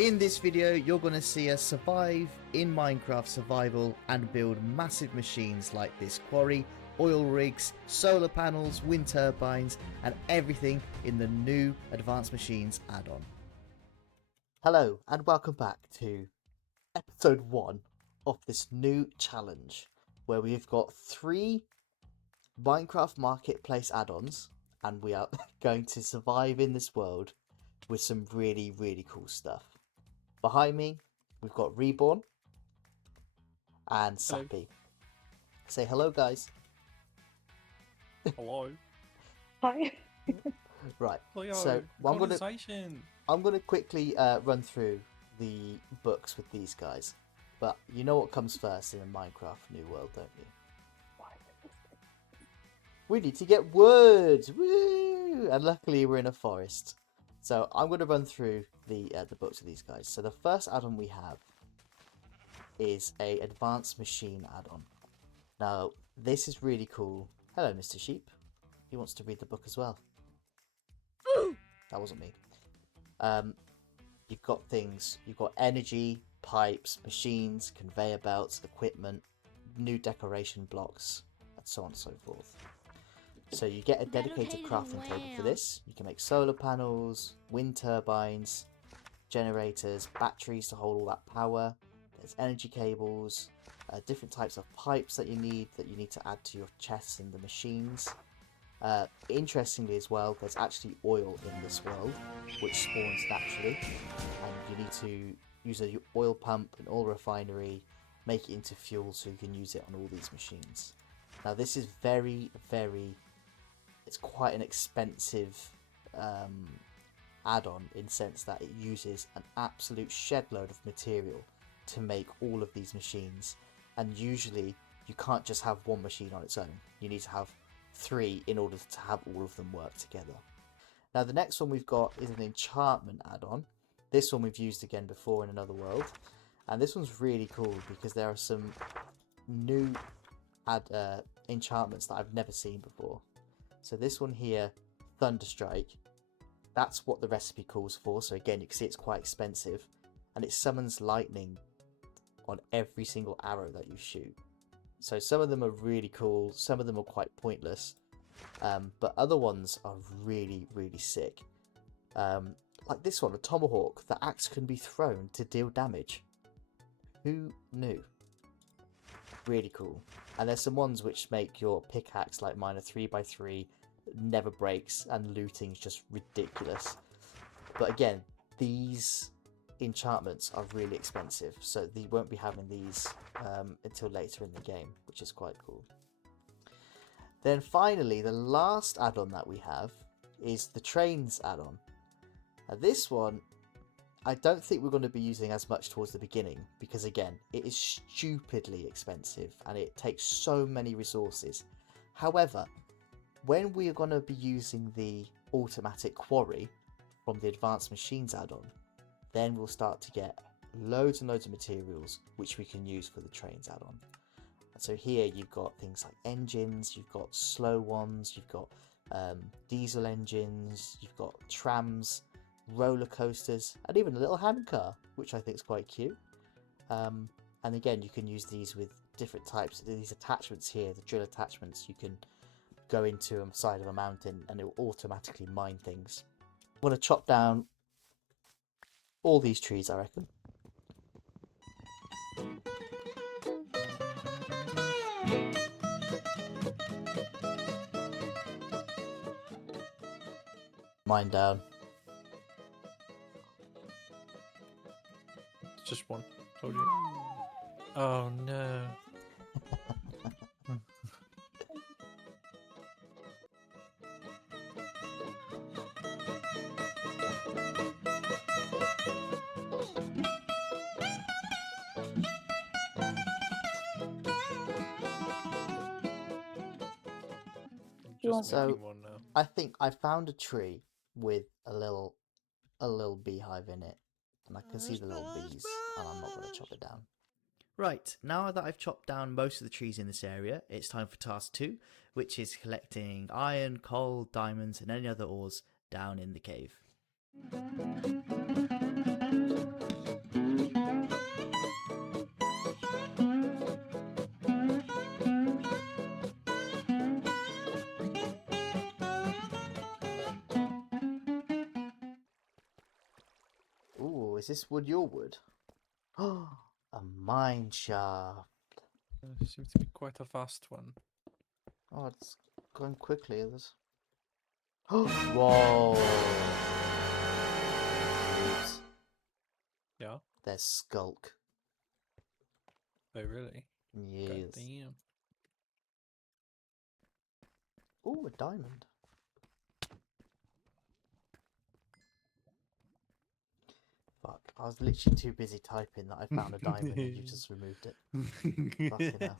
In this video, you're going to see us survive in Minecraft survival and build massive machines like this quarry, oil rigs, solar panels, wind turbines, and everything in the new Advanced Machines add-on. Hello, and welcome back to episode 1 of this new challenge, where we've got 3 Minecraft Marketplace add-ons, and we are going to survive in this world with some really cool stuff. Behind me, we've got Reborn and Sappy. Say hello, guys. Hello. Hi. Right. Leo, So conversation. I'm gonna quickly run through the books with these guys, but you know what comes first in a Minecraft New World, don't you? We need to get wood. Woo! And luckily we're in a forest. So I'm going to run through the books of these guys. So the first add-on we have is a Advanced Machine add-on. Now this is really cool. Hello, Mr. Sheep. He wants to read the book as well. That wasn't me. You've got things. You've got energy, pipes, machines, conveyor belts, equipment, new decoration blocks, and so on and so forth. So you get a dedicated crafting table for this. You can make solar panels, wind turbines, generators, batteries to hold all that power. There's energy cables, different types of pipes that you need to add to your chests and the machines. Interestingly as well, there's actually oil in this world, which spawns naturally, and you need to use an oil pump, an oil refinery, make it into fuel so you can use it on all these machines. Now this is it's quite an expensive add-on in the sense that it uses an absolute shed load of material to make all of these machines, and usually you can't just have one machine on its own. You need to have 3 in order to have all of them work together. Now the next one we've got is an enchantment add-on. This one we've used again before in another world, and this one's really cool because there are some new enchantments that I've never seen before. So this one here, Thunderstrike, that's what the recipe calls for. So again, you can see it's quite expensive, and it summons lightning on every single arrow that you shoot. So some of them are really cool, some of them are quite pointless, but other ones are really sick. Like this one, a tomahawk. The axe can be thrown to deal damage. Who knew? Really cool. And there's some ones which make your pickaxe, like mine, a 3x3, never breaks, and looting's just ridiculous. But again, these enchantments are really expensive, so they won't be having these until later in the game, which is quite cool. Then finally, the last add-on that we have is the trains add-on. Now this one, I don't think we're going to be using as much towards the beginning, because again, it is stupidly expensive and it takes so many resources. However, when we are going to be using the automatic quarry from the Advanced Machines add-on, then we'll start to get loads and loads of materials which we can use for the trains add-on. And so here you've got things like engines, you've got slow ones, you've got diesel engines, you've got trams, roller coasters, and even a little handcar, which I think is quite cute. And again, you can use these with different types. These attachments here, the drill attachments, you can go into a side of a mountain and it will automatically mine things. I'm going to chop down all these trees, I reckon. Mine down. It's just one. Told you. Oh no. So I think I found a tree with a little beehive in it, and I can see the little bees, and I'm not going to chop it down. Right, now that I've chopped down most of the trees in this area, it's time for task 2, which is collecting iron, coal, diamonds, and any other ores down in the cave. Ooh, is this wood your wood? Oh, a mine shaft. Seems to be quite a fast one. Oh, it's going quickly. This. Whoa! Oops. Yeah. There's Skulk. Oh, really? God Yes. damn. Ooh, a diamond. Fuck, I was literally too busy typing that I found a diamond and you just removed it. Fucking hell.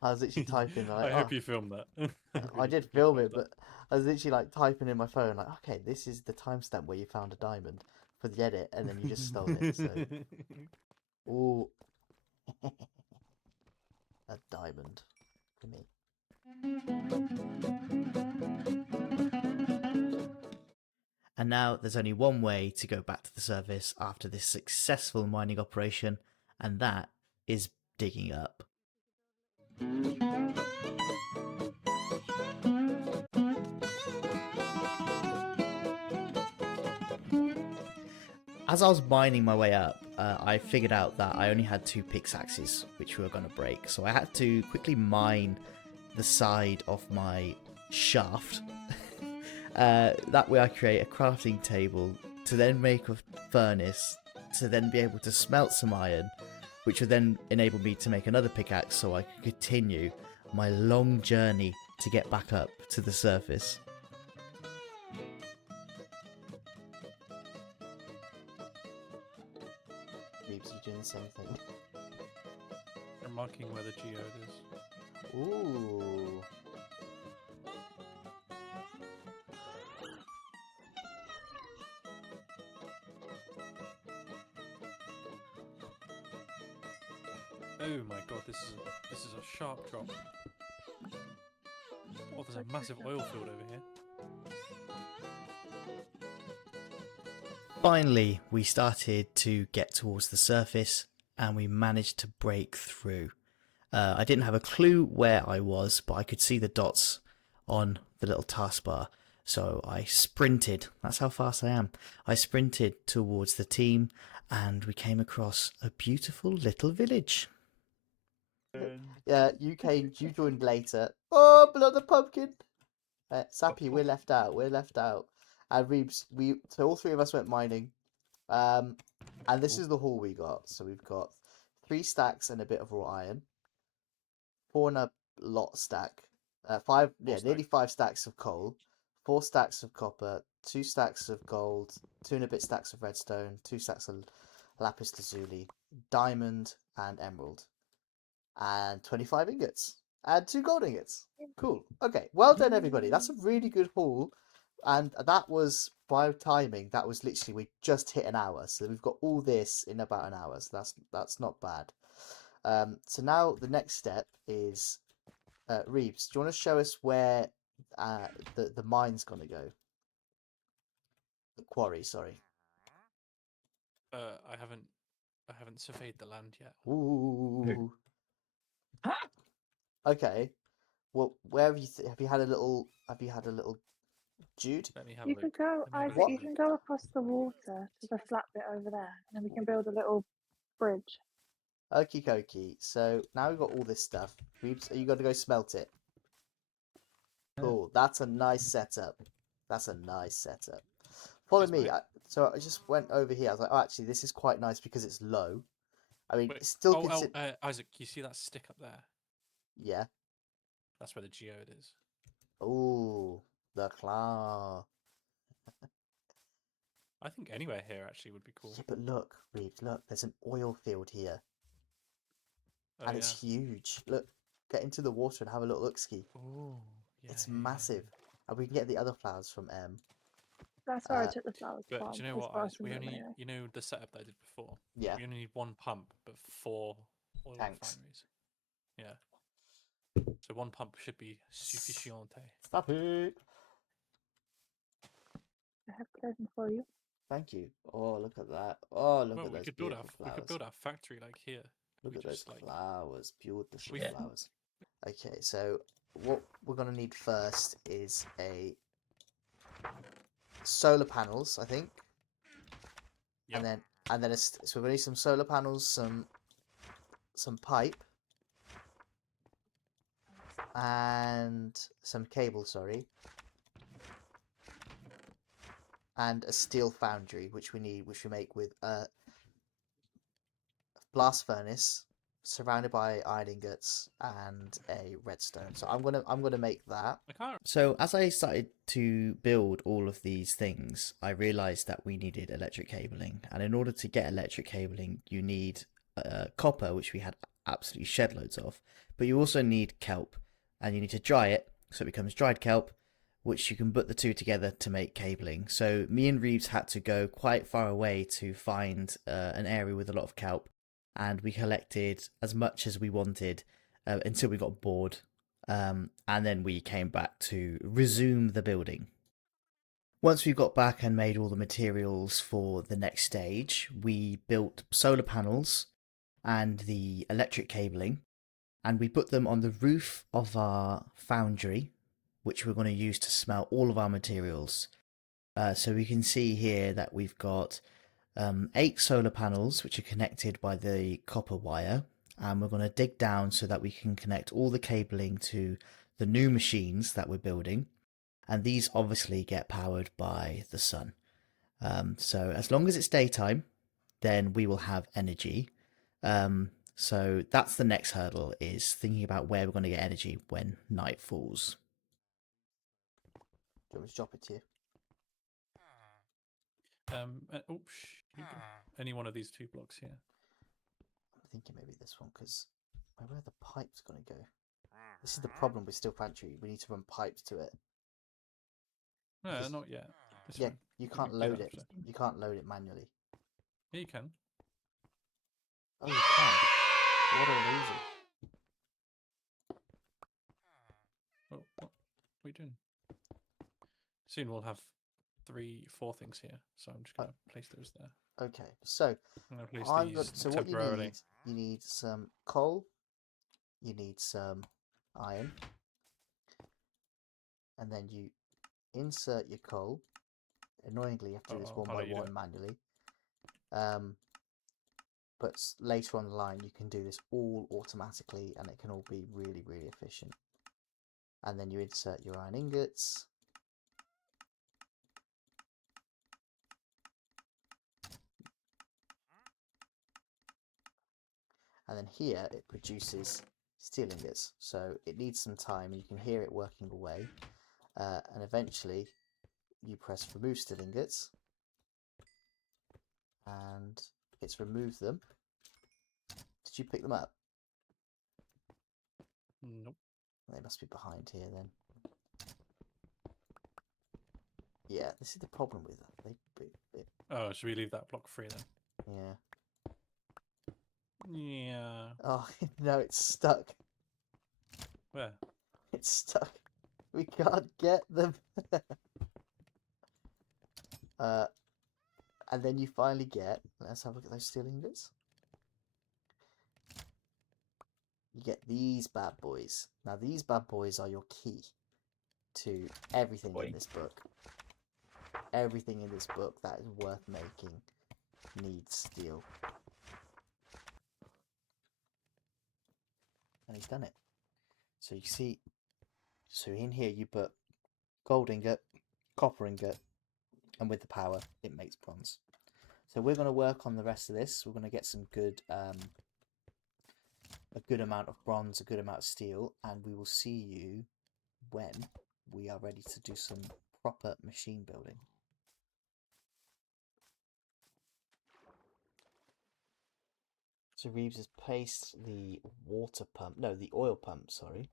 I was literally typing like, I oh, hope you filmed that. I I really did hope you film filmed it, but I was literally like typing in my phone like, okay, this is the timestamp where you found a diamond for the edit, and then you just stole it. So, ooh, a diamond for me. And now there's only one way to go back to the surface after this successful mining operation, and that is digging up. As I was mining my way up, I figured out that I only had 2 pickaxes, which were going to break. So I had to quickly mine the side of my shaft. That way I create a crafting table to then make a furnace, to then be able to smelt some iron, which would then enable me to make another pickaxe so I could continue my long journey to get back up to the surface. Reebs, you doing the same thing? I'm marking where the geode is. Ooh. Oh my god, this is a sharp drop. Oh, there's a massive oil field over here. Finally, we started to get towards the surface and we managed to break through. I didn't have a clue where I was, but I could see the dots on the little taskbar. So I sprinted. That's how fast I am. I sprinted towards the team and we came across a beautiful little village. Yeah, you joined later. Oh, blood the pumpkin. Sappy, we're left out. We're left out. And Reebs, so all 3 of us went mining. And this is the haul we got. So we've got 3 stacks and a bit of raw iron, 4 and a lot stack, 5, nearly 5 stacks of coal, 4 stacks of copper, 2 stacks of gold, 2 and a bit stacks of redstone, 2 stacks of lapis lazuli, diamond and emerald, and 25 ingots and 2 gold ingots. Cool. Okay, well done everybody. That's a really good haul. And that was, by timing, that was literally, we just hit an hour. So we've got all this in about an hour. So that's not bad. So now the next step is, Reeves, do you want to show us where the mine's going to go? The quarry, sorry. I haven't surveyed the land yet. Ooh. Okay. Well, where have you had a little Jude? Let me have a You look. could go, Let me have a Isaac, little you look. can go across the water to the flat bit over there, and then we can build a little bridge. Okie dokie. So now we've got all this stuff. Reeves, are you going to go smelt it? Cool. That's a nice setup. That's a nice setup. Follow Yes, me. mate. So I just went over here. I was like, oh, actually, this is quite nice because it's low. I mean, Wait, it's still Isaac, you see that stick up there? Yeah. That's where the geode is. Ooh, the claw. I think anywhere here actually would be cool. Yeah, but look, Reeves, look. There's an oil field here, Oh, and yeah. it's huge. Look, get into the water and have a little look-ski. Oh, yeah. It's yeah, massive, and we can get the other flowers from M. That's where I took the flowers But from. do you know It's what, far Isaac? from We them only, anyway. you know, the setup that I did before. Yeah. We only need 1 pump, but 4 oil Tanks. refineries. Yeah. So 1 pump should be sufficiente. Stop it. I have clothing for you. Thank you. Oh, look at that. Oh, look Well, at we those could build beautiful we could flowers. build our factory like here. Look We at those just, like, flowers. Beautiful we- flowers. Okay, so what we're going to need first is a solar panels, I think. Yep. and then so we need some solar panels, some pipe, and some cable. Sorry. And a steel foundry, which we make with a blast furnace surrounded by iron ingots and a redstone. So I'm gonna make that. I can't. So as I started to build all of these things, I realized that we needed electric cabling, and in order to get electric cabling, you need copper, which we had absolutely shed loads of, but you also need kelp, and you need to dry it so it becomes dried kelp, which you can put the two together to make cabling. So me and Reebs had to go quite far away to find an area with a lot of kelp, and we collected as much as we wanted until we got bored, and then we came back to resume the building. Once we got back and made all the materials for the next stage, we built solar panels and the electric cabling, and we put them on the roof of our foundry, which we're going to use to smelt all of our materials. So we can see here that we've got 8 solar panels which are connected by the copper wire, and we're going to dig down so that we can connect all the cabling to the new machines that we're building, and these obviously get powered by the sun. So as long as it's daytime, then we will have energy. So that's the next hurdle, is thinking about where we're going to get energy when night falls. Do you want me to drop it to you? Any one of these 2 blocks here. I'm thinking maybe this one, because where are the pipes going to go? This is the problem with steel foundry. We need to run pipes to it. No, Because- not yet. It's Yeah, fine. you We can't can do load that it. after. You can't load it manually. Yeah, you can. Oh, you can. What a loser. Oh, what are we doing? Soon we'll have 4 things here, so I'm just going to place those there. Okay, so I'm going to place I've got. these So what temporarily. you need some coal, you need some iron, and then you insert your coal. Annoyingly, you have to do this one I'll by let you do one it. manually. But later on the line, you can do this all automatically, and it can all be really, really efficient. And then you insert your iron ingots. And then here it produces steel ingots, so it needs some time, and you can hear it working away. And eventually you press remove steel ingots, and it's removed them. Did you pick them up? Nope. They must be behind here then. Yeah, this is the problem with them. Oh, should we leave that block free then? Yeah. Yeah. Oh no, it's stuck. Where? It's stuck. We can't get them. And then you finally get. Let's have a look at those steel ingots. You get these bad boys. Now these bad boys are your key to everything in this book. Everything in this book that is worth making needs steel. And he's done it. So you see, so in here you put gold ingot, copper ingot, and with the power it makes bronze. So we're going to work on the rest of this. We're going to get some good, a good amount of bronze, a good amount of steel, and we will see you when we are ready to do some proper machine building. So Reebs has placed the the oil pump, sorry.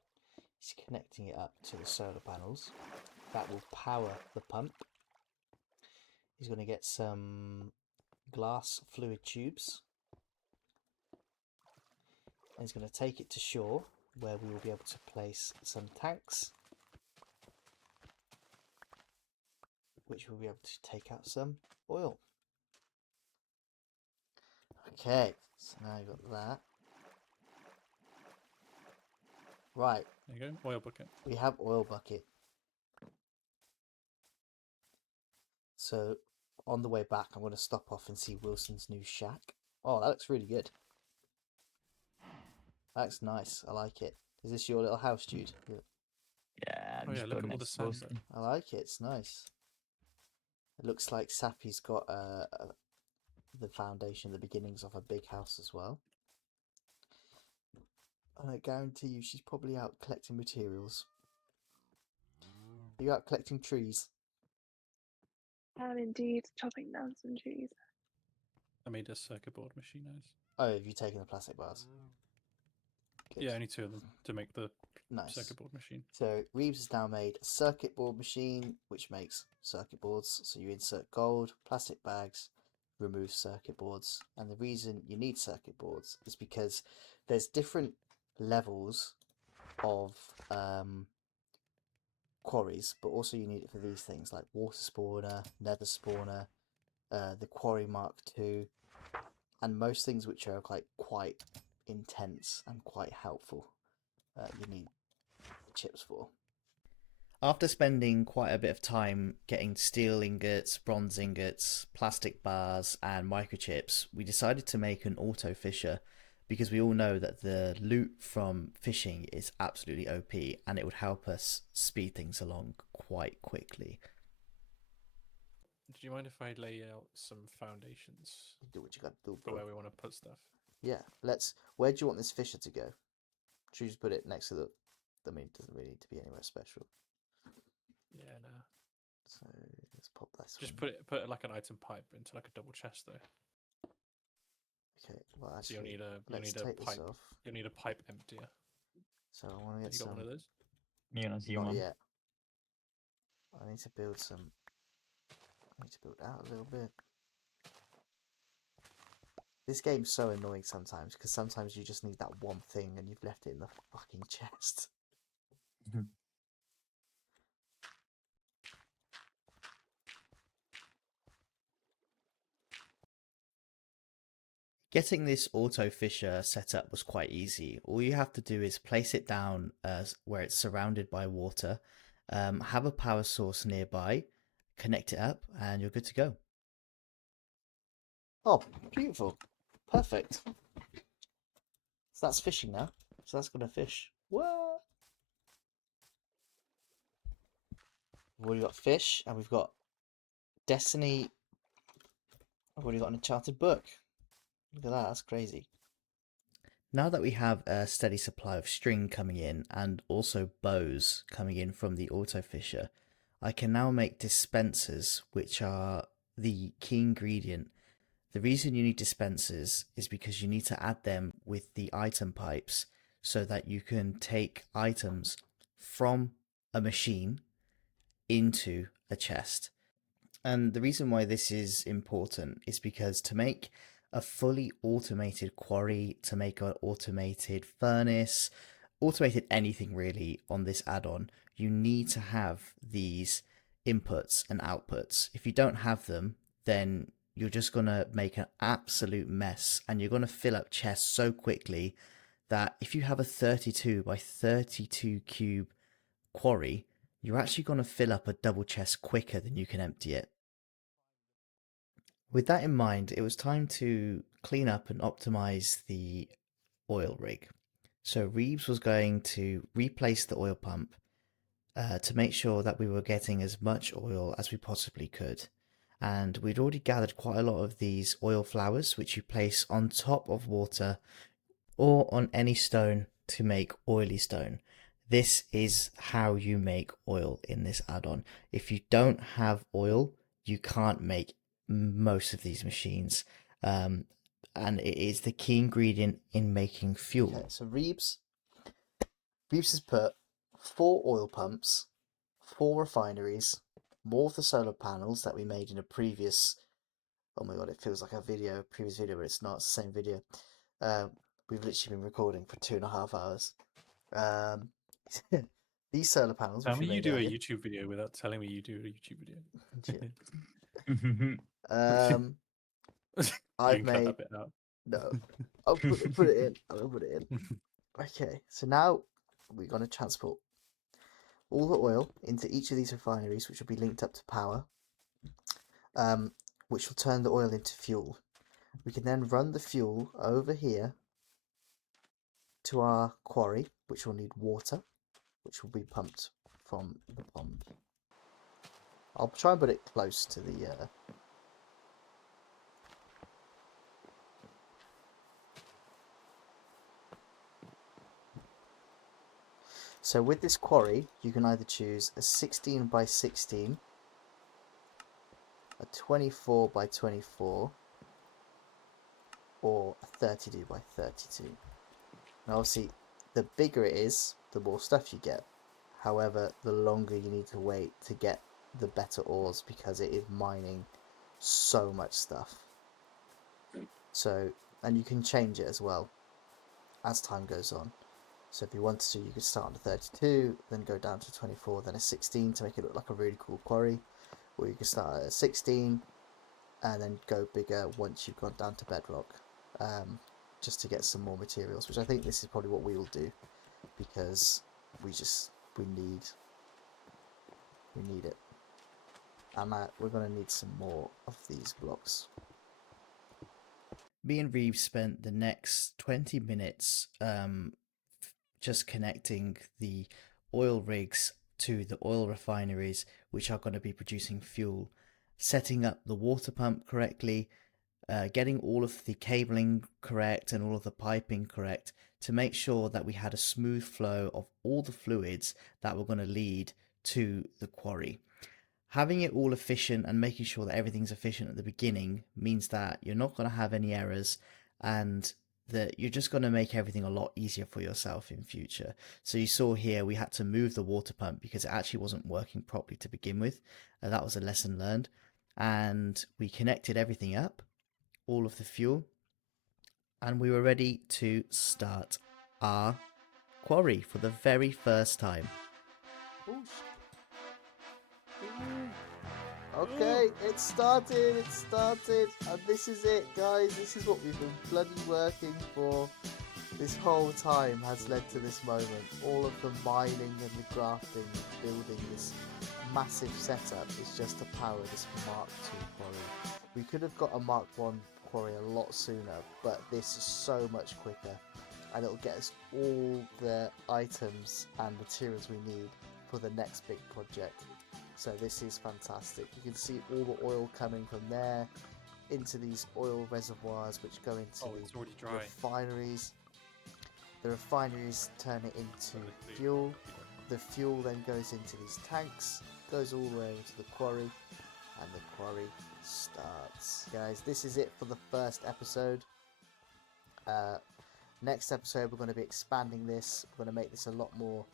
He's connecting it up to the solar panels. That will power the pump. He's going to get some glass fluid tubes. And he's going to take it to shore, where we will be able to place some tanks, which will be able to take out some oil. Okay, so now you've got that. Right. There you go. Oil bucket. We have oil bucket. So on the way back, I'm going to stop off and see Wilson's new shack. Oh, that looks really good. That's nice. I like it. Is this your little house, Jude? Yeah, I'm Oh yeah, just look at building all it the to sand Wilson. there. I like it. It's nice. It looks like Sappy's got the foundation, the beginnings of a big house as well. And I guarantee you she's probably out collecting materials. Are you out collecting trees? I am indeed chopping down some trees. I made a circuit board machine, guys. Oh, have you taken the plastic bars? Good. Yeah, only 2 of them to make the Nice. circuit board machine. So Reebs has now made a circuit board machine, which makes circuit boards. So you insert gold, plastic bags, remove circuit boards. And the reason you need circuit boards is because there's different levels of quarries, but also you need it for these things like water spawner, nether spawner, the quarry Mark II, and most things which are like quite intense and quite helpful. You need chips for. After spending quite a bit of time getting steel ingots, bronze ingots, plastic bars, and microchips, we decided to make an auto fisher because we all know that the loot from fishing is absolutely OP and it would help us speed things along quite quickly. Do you mind if I lay out some foundations Do what you got to do, for bro. where we want to put stuff? Yeah, let's. Where do you want this fisher to go? Should we just put it next to the? I mean, it doesn't really need to be anywhere special. Yeah, no. So let's pop this Just one. put it like an item pipe into like a double chest though. Okay, well So actually, you'll need let's a take pipe. this off. You'll need a pipe emptier. So I want to get You got some. one of those? Yeah, that's Not E1. yet. I need to build some. I need to build out a little bit. This game's so annoying sometimes because sometimes you just need that one thing and you've left it in the fucking chest. Getting this auto fisher set up was quite easy. All you have to do is place it down where it's surrounded by water, have a power source nearby, connect it up, and you're good to go. Oh, beautiful. Perfect. So that's fishing now. So that's going to fish. What? We've already got fish, and we've got Destiny. I've already got an enchanted book. Look at that, that's crazy. Now that we have a steady supply of string coming in and also bows coming in from the auto fisher, I can now make dispensers, which are the key ingredient. The reason you need dispensers is because you need to add them with the item pipes so that you can take items from a machine into a chest. And the reason why this is important is because to make a fully automated quarry, to make an automated furnace, automated anything really on this add-on, you need to have these inputs and outputs. If you don't have them, then you're just going to make an absolute mess and you're going to fill up chests so quickly that if you have a 32 by 32 cube quarry, you're actually going to fill up a double chest quicker than you can empty it. With that in mind, it was time to clean up and optimize the oil rig. So Reebs was going to replace the oil pump to make sure that we were getting as much oil as we possibly could. And we'd already gathered quite a lot of these oil flowers, which you place on top of water or on any stone to make oily stone. This is how you make oil in this add-on. If you don't have oil, you can't make most of these machines. And it is the key ingredient in making fuel. Okay, so Reebs has put 4 oil pumps, 4 refineries, more of the solar panels that we made in a previous... Oh my god, it feels like a previous video, but it's not. It's the same video. We've literally been recording for 2.5 hours. These solar panels. Tell Which me we you made do a earlier. YouTube video without telling me you do a YouTube video. I've You can cut made that bit out. no. I'll put it in. I'll put it in. Okay, so now we're going to transport all the oil into each of these refineries, which will be linked up to power. which will turn the oil into fuel. We can then run the fuel over here to our quarry, which will need water, which will be pumped from the pond. I'll try and put it close to the So with this quarry, you can either choose a 16 by 16, a 24 by 24, or a 32 by 32. Now obviously, the bigger it is, the more stuff you get. However, the longer you need to wait to get the better ores, because it is mining so much stuff. So, and you can change it as well as time goes on. So if you wanted to, you could start on a 32, then go down to 24, then a 16 to make it look like a really cool quarry. Or you could start at a 16 and then go bigger once you've gone down to bedrock, just to get some more materials, which I think this is probably what we will do, because we need it. And we're going to need some more of these blocks. Me and Reebs spent the next 20 minutes just connecting the oil rigs to the oil refineries, which are going to be producing fuel, setting up the water pump correctly, getting all of the cabling correct and all of the piping correct to make sure that we had a smooth flow of all the fluids that were going to lead to the quarry. Having it all efficient and making sure that everything's efficient at the beginning means that you're not going to have any errors, and that you're just going to make everything a lot easier for yourself in future. So you saw here we had to move the water pump because it actually wasn't working properly to begin with. That was a lesson learned. And we connected everything up, all of the fuel, and we were ready to start our quarry for the very first time. Okay, it started, and this is it, guys. This is what we've been bloody working for. This whole time has led to this moment. All of the mining and the grafting and building this massive setup is just to power this Mark II quarry. We could have got a Mark I quarry a lot sooner, but this is so much quicker, and it'll get us all the items and materials we need for the next big project. So this is fantastic. You can see all the oil coming from there into these oil reservoirs, which go into the refineries. The refineries turn it into fuel. The fuel then goes into these tanks, goes all the way into the quarry, and the quarry starts. Guys, this is it for the first episode. Next episode, we're going to be expanding this. We're going to make this a lot more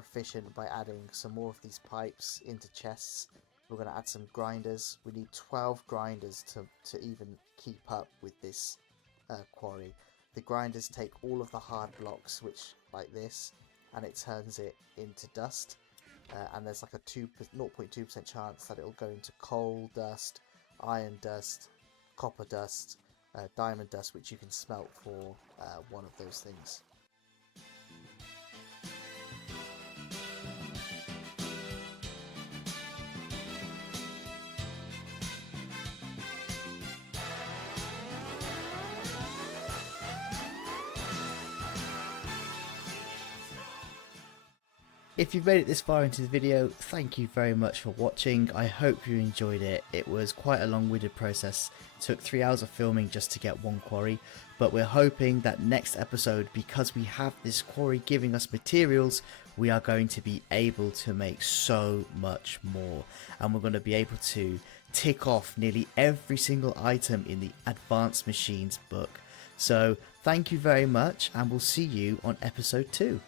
efficient by adding some more of these pipes into chests. We're going to add some grinders. We need 12 grinders to even keep up with this quarry. The grinders take all of the hard blocks, which like this, and it turns it into dust. And there's like a 0.2% chance that it'll go into coal dust, iron dust, copper dust, diamond dust, which you can smelt for one of those things. If you've made it this far into the video, thank you very much for watching. I hope you enjoyed it. It was quite a long-winded process. It took 3 hours of filming just to get one quarry, but we're hoping that next episode, because we have this quarry giving us materials, we are going to be able to make so much more, and we're going to be able to tick off nearly every single item in the Advanced Machines book. So thank you very much, and we'll see you on episode 2.